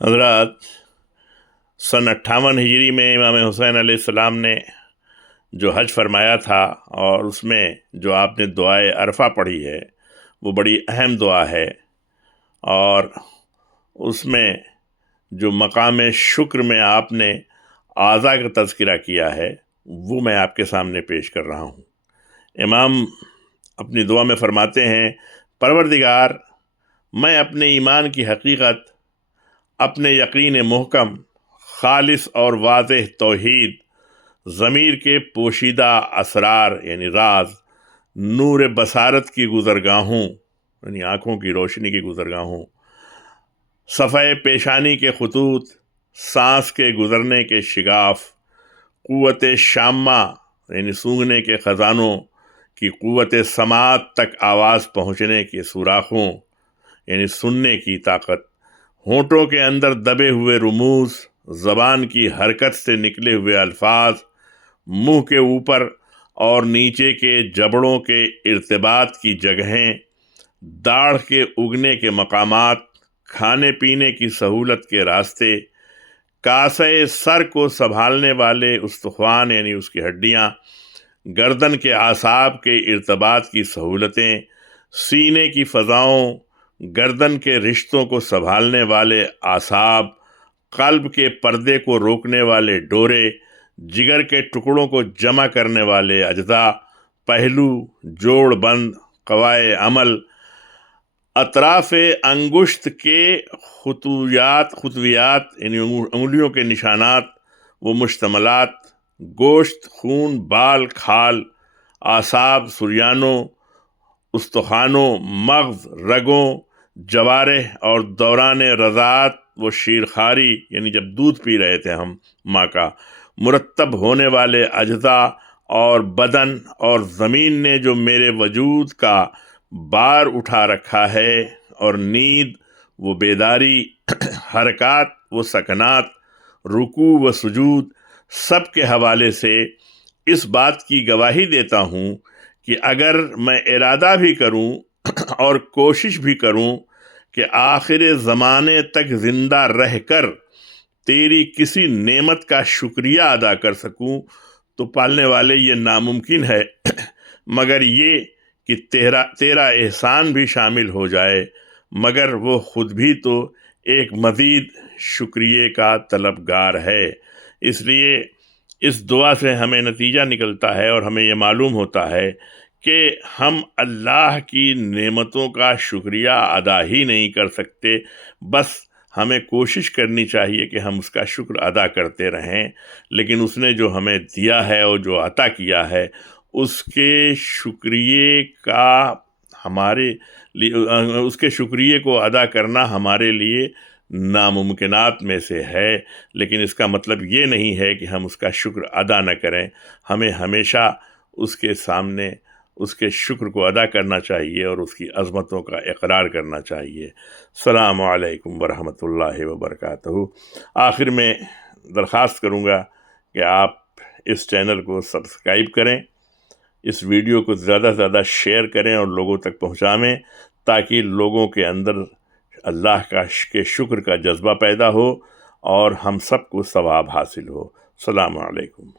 حضرات، सन 58 हिजरी में इमाम हुसैन अलैहिस्सलाम ने जो हज फरमाया था और उसमें जो आपने दुआए अरफा पढ़ी है वो बड़ी अहम दुआ है। और उसमें जो मकाम शुक्र में आपने आज़ा का तज़किरा किया है वो मैं आपके सामने पेश कर रहा हूँ। इमाम अपनी दुआ में फरमाते हैं, परवरदिगार, मैं अपने ईमान की हकीकत, अपने यकीन मुहकम, खालिस और वाज़ेह तौहीद, ज़मीर के पोशीदा असरार यानी राज, नूर बसारत की गुज़रगाहों यानी आँखों की रोशनी की गुज़रगाहों, सफ़े पेशानी के खतूत, सांस के गुज़रने के शिगाफ, क़ुव्वत शामा यानी सूंघने के ख़ज़ानों की क़ुव्वत समात तक आवाज़ पहुँचने के सुराखों यानी सुनने की ताकत, होंठों के अंदर दबे हुए रुमूज़, ज़बान की हरकत से निकले हुए अल्फाज, मुंह के ऊपर और नीचे के जबड़ों के इर्तिबात की जगहें, दाढ़ के उगने के मकामात, खाने पीने की सहूलत के रास्ते, कासे सर को संभालने वाले उस्तख्वान यानी उसकी हड्डियाँ, गर्दन के आसाब के इर्तिबात की सहूलतें, सीने की फ़ज़ाओं, गर्दन के रिश्तों को संभालने वाले आसाब, क़ल्ब के पर्दे को रोकने वाले डोरे, जिगर के टुकड़ों को जमा करने वाले अज्जा, पहलू, जोड़ बंद, क़वाए अमल, अतराफ़ अंगुश्त के खुतवियात यानी उंगलियों के निशानात, वो मुश्तमलात, गोश्त, खून, बाल, खाल, आसाब, सुरियानों, उस्तखानों, मग़ज़, रगों, जवारेह और दौरान रज़ात, वो शीरखारी यानी जब दूध पी रहे थे हम माँ का, मुरतब होने वाले अज्जा और बदन और ज़मीन ने जो मेरे वजूद का बार उठा रखा है, और नींद वो बेदारी, हरकात वो सकनात, रुकू व सुजूद, सब के हवाले से इस बात की गवाही देता हूँ कि अगर मैं इरादा भी करूँ और कोशिश भी करूँ कि आखिर ज़माने तक ज़िंदा रहकर तेरी किसी नेमत का शुक्रिया अदा कर सकूं, तो पालने वाले ये नामुमकिन है मगर ये कि तेरा एहसान भी शामिल हो जाए, मगर वो ख़ुद भी तो एक मज़ीद शुक्रिया का तलबगार है। इसलिए इस दुआ से हमें नतीजा निकलता है और हमें ये मालूम होता है कि हम अल्लाह की नेमतों का शुक्रिया अदा ही नहीं कर सकते, बस हमें कोशिश करनी चाहिए कि हम उसका शुक्र अदा करते रहें। लेकिन उसने जो हमें दिया है और जो अता किया है उसके शुक्रिया का हमारे लिए उसके शुक्रिया को अदा करना हमारे लिए नामुमकिनात में से है। लेकिन इसका मतलब ये नहीं है कि हम उसका शुक्र अदा न करें। हमें हमेशा उसके सामने उसके शुक्र को अदा करना चाहिए और उसकी अज़मतों का इक़रार करना चाहिए। अस्सलामु अलैकुम वरहमतुल्लाहि वबरकातुहू। आखिर में दरख्वास्त करूँगा कि आप इस चैनल को सब्सक्राइब करें, इस वीडियो को ज़्यादा से ज़्यादा शेयर करें और लोगों तक पहुँचाएं, ताकि लोगों के अंदर अल्लाह के शुक्र का जज्बा पैदा हो और हम सबको सवाब हासिल हो। अस्सलामु अलैकुम।